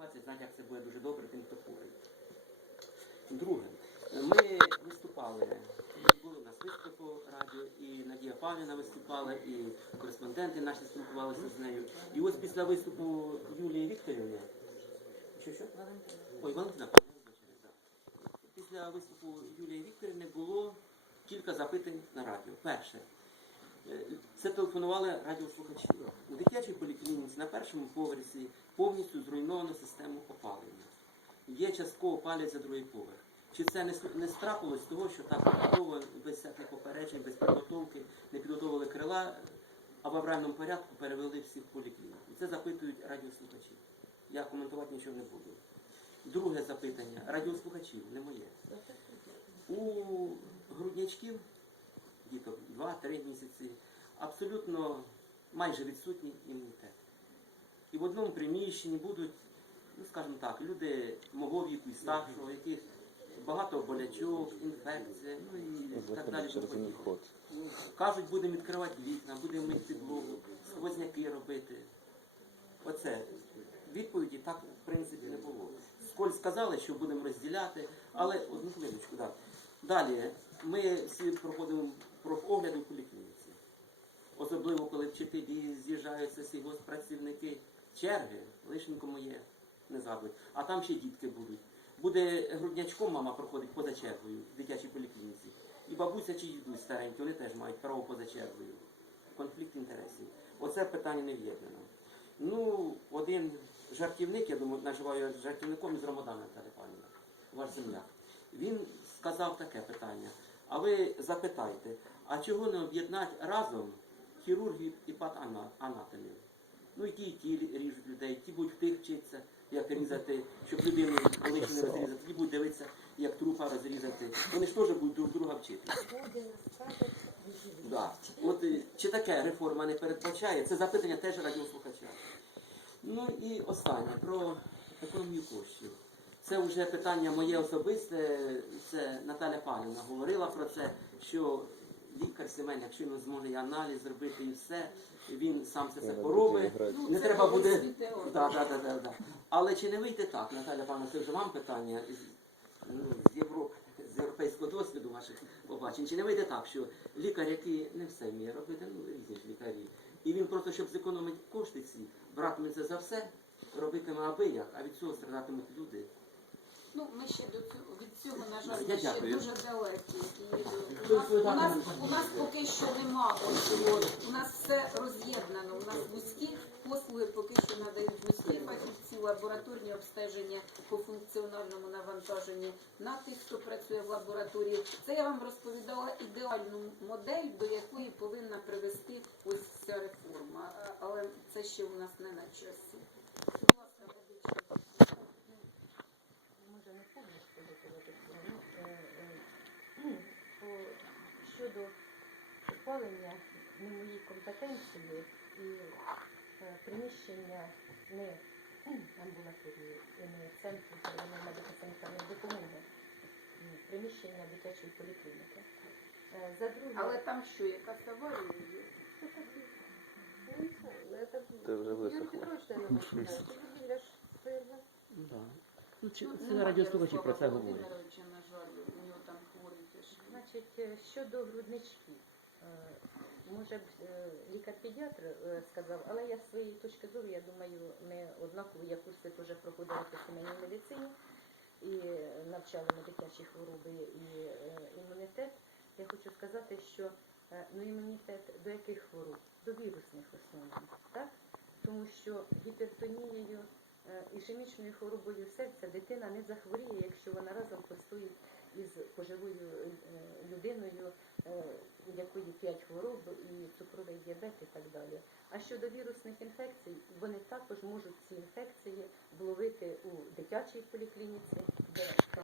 спілкуватися, знати, як це буде дуже добре тим, хто хворий. Друге, ми виступали, були у нас виступи по радіо, і Надія Павлівна виступала, і кореспонденти наші спілкувалися з нею. І ось після виступу Юлії Вікторівни, що що? Ой, Валентина Павлівна. Після виступу Юлії Вікторівни було кілька запитань на радіо. Перше. Е, Це телефонували радіослухачі. У дитячій поліклініці на першому поверсі повністю зруйновано систему опалення. Є частково палять за другий поверх. Чи це не, не страпилось того, що так випадково, без всяких попереджень, без підготовки, не підготовили крила, а в авральному порядку перевели всіх в поліклініку? Це запитують радіослухачі. Я коментувати нічого не буду. Друге запитання радіослухачів, не моє. У груднячків, діток 2-3 місяці, абсолютно майже відсутній імунітет. І в одному приміщенні будуть, ну скажімо так, люди мого віку і старшого, у яких багато болячок, інфекція, ну і так далі. Кажуть, будемо відкривати вікна, будемо мити підлогу, сквозняки робити. Оце відповіді так в принципі не було. Сколь сказали, що будемо розділяти, але одну хвилиночку, так. Далі ми всі проходимо профогляди в поліклініці. Особливо, коли вчителі з'їжджаються всі госпрацівники, черги, лишенько моє не згадують. А там ще дітки будуть. Буде груднячком мама проходить поза чергою в дитячій поліклініці. І бабуся чи дідусь старенькі, вони теж мають право поза чергою. Конфлікт інтересів. Оце питання не в'єднано. Ну, один жартівник, я думаю, називаю жартівником із Рамадана Павлівна, ваш земляк. Він сказав таке питання. Ви запитайте, а чого не об'єднати разом хірургів і патанатомів? Ну і ті, і ті ріжуть людей, ті будуть в тих вчитися, як різати, щоб людину не розрізати, ті будуть дивитися, як трупа розрізати. Вони ж теж будуть друг друга вчити. Да. От е, чи таке реформа не передбачає? Це запитання теж радіослухача. Ну і останнє про економію коштів. Це вже питання моє особисте. Це Наталя Павлівна говорила про це, що лікар Семен, якщо він зможе і аналіз зробити і все, він сам це все поробить. Не це треба буде. Да, да, да, да, да. Але чи не вийде так, Наталя Павловна, це вже вам питання з, ну, з Європи, з європейського досвіду ваших побачень. Чи не вийде так, що лікар, який не все вміє робити, ну різні ж лікарі, і він просто, щоб зекономити кошти ці, братиметься за все, робитиме аби як, а від цього страдатимуть люди. Ну, ми ще до цього від цього, на жаль, Я ще дякую. дуже далекі. І у нас, у нас, у нас поки що нема цього. У нас все роз'єднано. У нас вузькі послуги поки що надають вузькі фахівці, лабораторні обстеження по функціональному навантаженні на тих, хто працює в лабораторії. Це я вам розповідала ідеальну модель, до якої повинна привести ось ця реформа. Але це ще у нас не на часі. Будь ласка, ведуча. може не ну, е, е, по, щодо опалення не моїй компетенції і е, приміщення не амбулаторії і не центру первинної медико-санітарної допомоги, приміщення дитячої поліклініки. Е, За друге, Але там що, якась аварія є? Ну, не знаю, ну, Це вже Юрій. Петрович, наверное. Да. Ну, чи, Ну, це радіослухачі про це говорять. На жаль, у нього там хворий теж. Значить, е, щодо грудничків, е, може б е, лікар-педіатр е, сказав, але я з своєї точки зору, я думаю, ми однаково, я курси теж проходила по сімейній медицині і навчали на дитячі хвороби і е, імунітет. Я хочу сказати, що е, ну, імунітет до яких хвороб? До вірусних в основному, так? Тому що гіпертонією ішемічною хворобою серця дитина не захворіє, якщо вона разом постоїть із пожилою е, людиною, е, у якої 5 хвороб і цукровий діабет і так далі. А щодо вірусних інфекцій, вони також можуть ці інфекції вловити у дитячій поліклініці, де